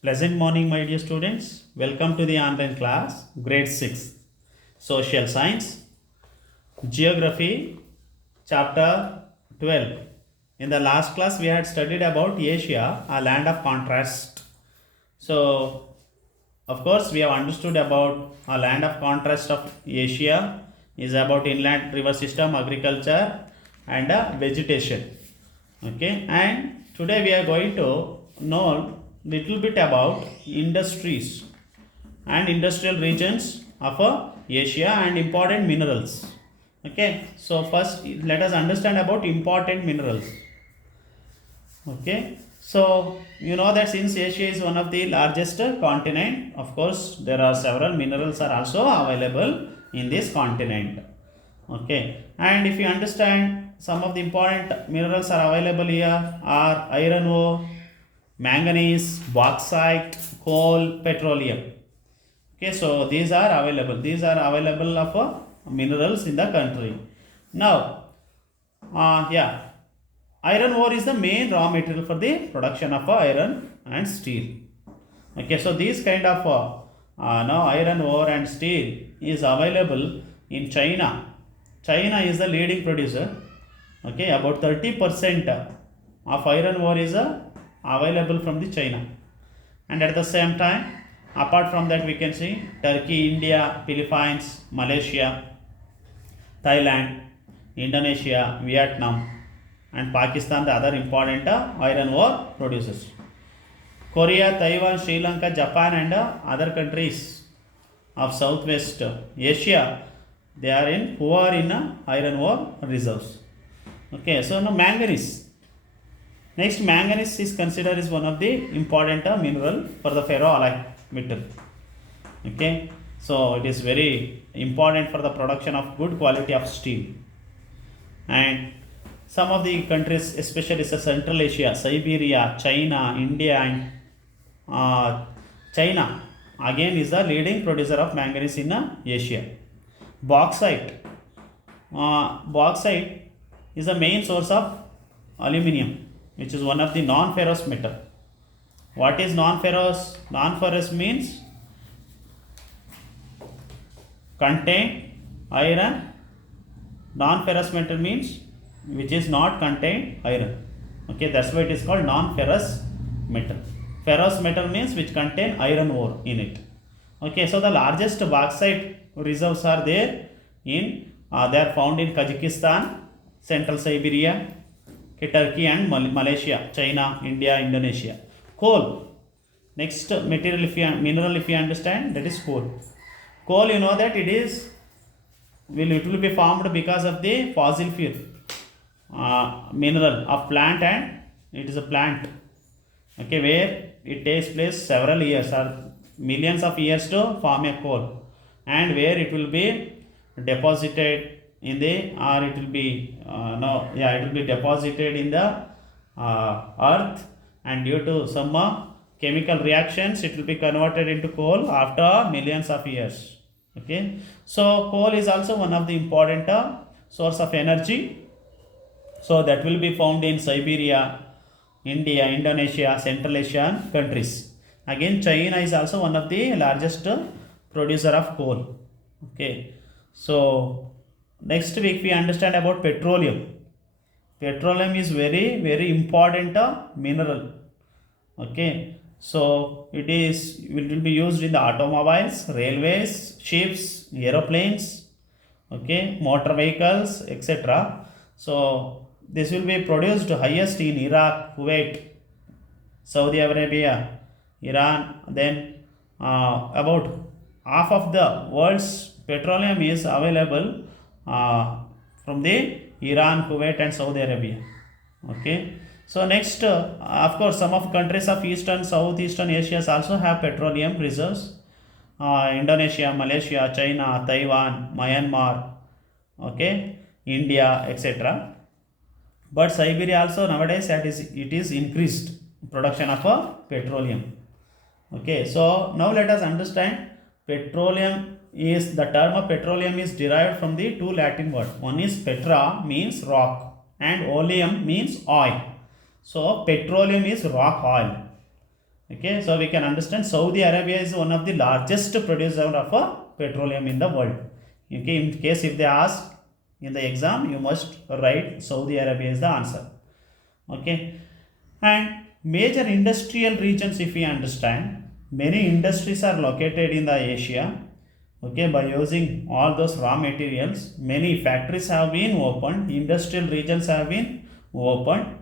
Pleasant morning, my dear students. Welcome to the online class, grade 6, Social Science, Geography, chapter 12. In the last class, we had studied about Asia, a land of contrast. So, of course, we have understood about a land of contrast of Asia is about inland river system, agriculture, and vegetation. Okay, and today we are going to know little bit about industries and industrial regions of Asia and important minerals. Okay, so first let us understand about important minerals. Okay, so you know that since Asia is one of the largest continent, of course there are several minerals are also available in this continent. Okay, and if you understand some of the important minerals are available here are iron ore, manganese, bauxite, coal, petroleum. Okay, so these are available. These are available of minerals in the country. Now, yeah, iron ore is the main raw material for the production of iron and steel. Okay, so these kind of now iron ore and steel is available in China. China is the leading producer. Okay, about 30% of iron ore is available from the China. And at the same time, apart from that, we can see Turkey, India, Philippines, Malaysia, Thailand, Indonesia, Vietnam, and Pakistan, the other important iron ore producers. Korea, Taiwan, Sri Lanka, Japan, and other countries of Southwest Asia, they are in who are in iron ore reserves. Okay, so now manganese. Next, manganese is considered as one of the important mineral for the ferroalloy metal. Okay, so it is very important for the production of good quality of steel. And some of the countries, especially Central Asia, Siberia, China, India, and China, again is the leading producer of manganese in Asia. Bauxite. Bauxite is the main source of aluminium, which is one of the non-ferrous metal. What is non-ferrous? Non-ferrous means contain iron. Non-ferrous metal means which is not contain iron. Okay, that's why it is called non-ferrous metal. Ferrous metal means which contain iron ore in it. Okay, so the largest bauxite reserves are there in they are found in Kazakhstan, Central Siberia, Turkey, and Malaysia, China, India, Indonesia. Coal. Next material mineral if you understand, that is coal. Coal, you know that it will be formed because of the fossil fuel mineral of plant, and it is a plant. Okay, where it takes place several years or millions of years to form a coal, and where it will be deposited in the or it will be no yeah it will be deposited in the earth, and due to some chemical reactions it will be converted into coal after millions of years. Okay, so coal is also one of the important source of energy, so that will be found in Siberia, India, Indonesia, Central Asian countries. Again, China is also one of the largest producer of coal. Okay, so next week we understand about petroleum. Petroleum is very important mineral. Okay, so it will be used in the automobiles, railways, ships, aeroplanes, okay, motor vehicles, etc. So this will be produced highest in Iraq, Kuwait, Saudi Arabia, Iran. Then about half of the world's petroleum is available from the Iran, Kuwait, and Saudi Arabia. Okay, so next, of course, some of countries of Eastern, Southeastern Asia also have petroleum reserves. Indonesia, Malaysia, China, Taiwan, Myanmar, okay, India, etc. But Siberia also nowadays it is increased production of petroleum. Okay, so now let us understand petroleum is the term of petroleum is derived from the two Latin words. One is petra means rock and oleum means oil. So petroleum is rock oil. Okay, so we can understand Saudi Arabia is one of the largest producer of petroleum in the world. Okay, in case if they ask in the exam, you must write Saudi Arabia is the answer. Okay, and major industrial regions, if we understand, many industries are located in the Asia. Okay, by using all those raw materials, many factories have been opened, industrial regions have been opened.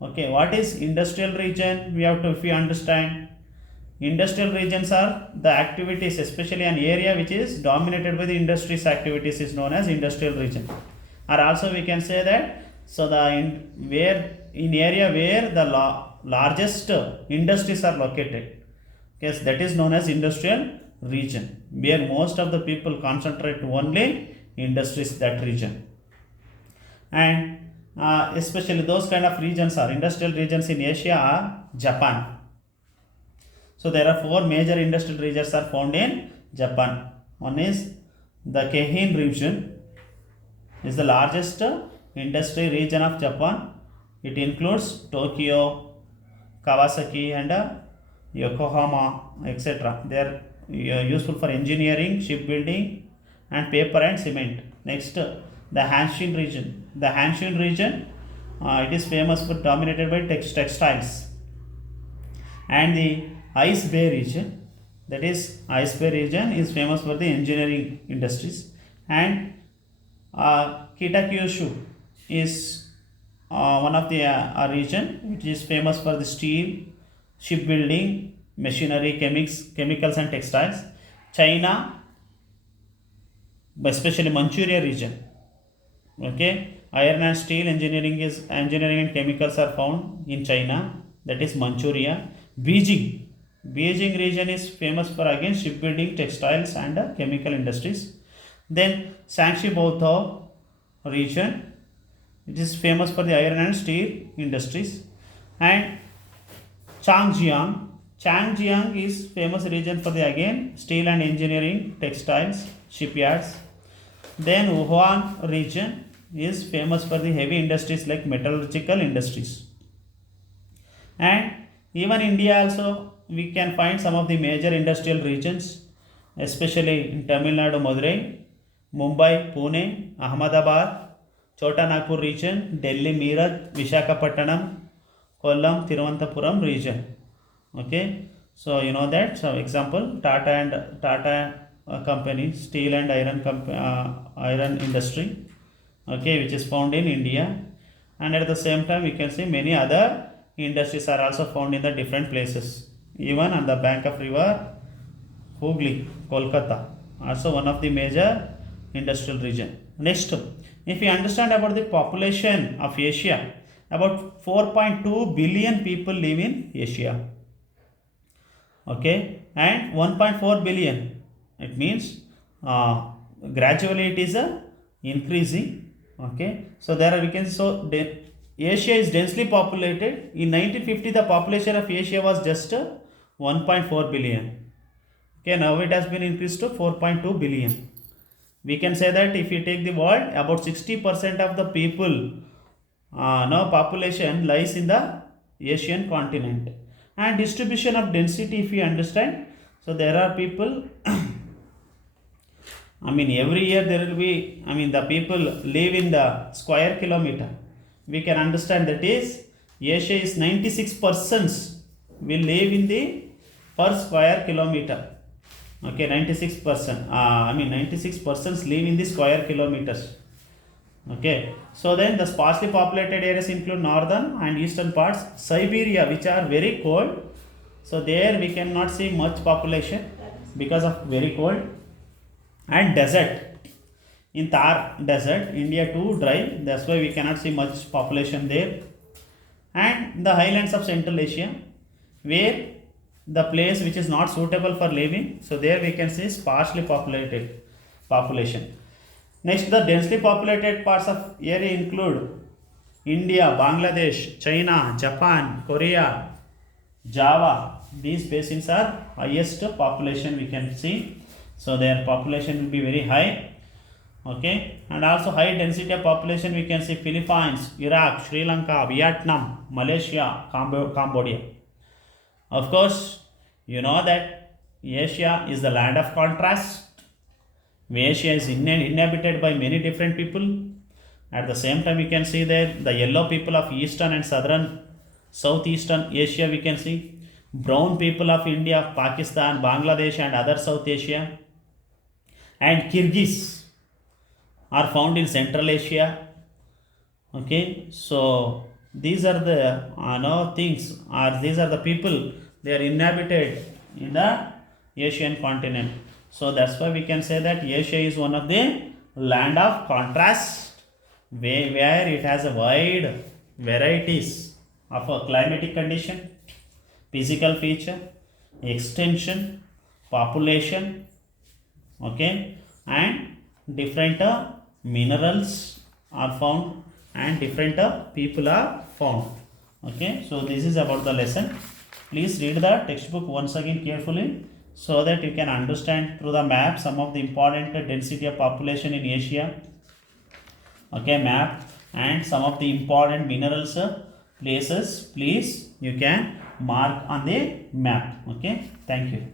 Okay, what is industrial region? We have to, if we understand, industrial regions are the activities, especially an area which is dominated by the industries activities is known as industrial region. Or also we can say that, so the in area where the largest industries are located, yes, that is known as industrial region, where most of the people concentrate only industries that region. And especially those kind of regions are industrial regions in Asia are Japan. So there are four major industrial regions are found in Japan. One is the Keihin region, is the largest industry region of Japan. It includes Tokyo, Kawasaki, and Yokohama, etc. They are useful for engineering, shipbuilding, and paper and cement. Next, the Hanshin region. The Hanshin region, it is famous for dominated by textiles. And the Ice Bay region, that is Ice Bay region is famous for the engineering industries. And Kitakyushu is one of the region which is famous for the steel, shipbuilding, machinery, chemicals and textiles. China, especially Manchuria region. Okay, iron and steel engineering and chemicals are found in China, that is Manchuria. Beijing region is famous for again shipbuilding, textiles and chemical industries. Then Shaanxi Baotou region, it is famous for the iron and steel industries. And Changjiang is famous region for the again steel and engineering, textiles, shipyards. Then Wuhan region is famous for the heavy industries like metallurgical industries. And even India also we can find some of the major industrial regions, especially in Tamil Nadu, Madurai, Mumbai, Pune, Ahmedabad, Chota Nagpur region, Delhi, Meerut, Vishakhapatnam, Kollam, Thiruvananthapuram region. Okay, so you know that. So example, Tata company, steel and iron industry. Okay, which is found in India, and at the same time we can see many other industries are also found in the different places, even on the bank of river Hooghly, Kolkata, also one of the major industrial region. Next, if we understand about the population of Asia, about 4.2 billion people live in Asia. Okay, and 1.4 billion, it means gradually it is increasing. Okay, so there are we can Asia is densely populated. In 1950 the population of Asia was just 1.4 billion. Okay, now it has been increased to 4.2 billion. We can say that if you take the world, about 60% of the people now population lies in the Asian continent. And distribution of density, if you understand, so there are people I mean every year there will be, I mean the people live in the square kilometer. We can understand that is Asia is 96% will live in the per square kilometer. Okay, 96%. 96% live in the square kilometers. Okay, so then the sparsely populated areas include northern and eastern parts, Siberia, which are very cold. So there we cannot see much population because of very cold. And desert, in Thar desert, India too dry, that's why we cannot see much population there. And the highlands of Central Asia, where the place which is not suitable for living, so there we can see sparsely populated population. Next, the densely populated parts of area include India, Bangladesh, China, Japan, Korea, Java. These basins are highest population we can see. So their population will be very high. Okay, and also high density of population we can see Philippines, Iraq, Sri Lanka, Vietnam, Malaysia, Cambodia. Of course, you know that Asia is the land of contrast. Asia is inhabited by many different people. At the same time, we can see there the yellow people of eastern and southern, southeastern Asia. We can see brown people of India, Pakistan, Bangladesh, and other South Asia, and Kyrgyz are found in Central Asia. Okay, so these are the things, or these are the people, they are inhabited in the Asian continent. So that's why we can say that Asia is one of the land of contrast, where it has a wide varieties of a climatic condition, physical feature, extension, population, okay, and different minerals are found, and different people are found. Okay, so this is about the lesson. Please read the textbook once again carefully, so that you can understand through the map some of the important density of population in Asia. Okay, map, and some of the important minerals places, please you can mark on the map. Okay, thank you.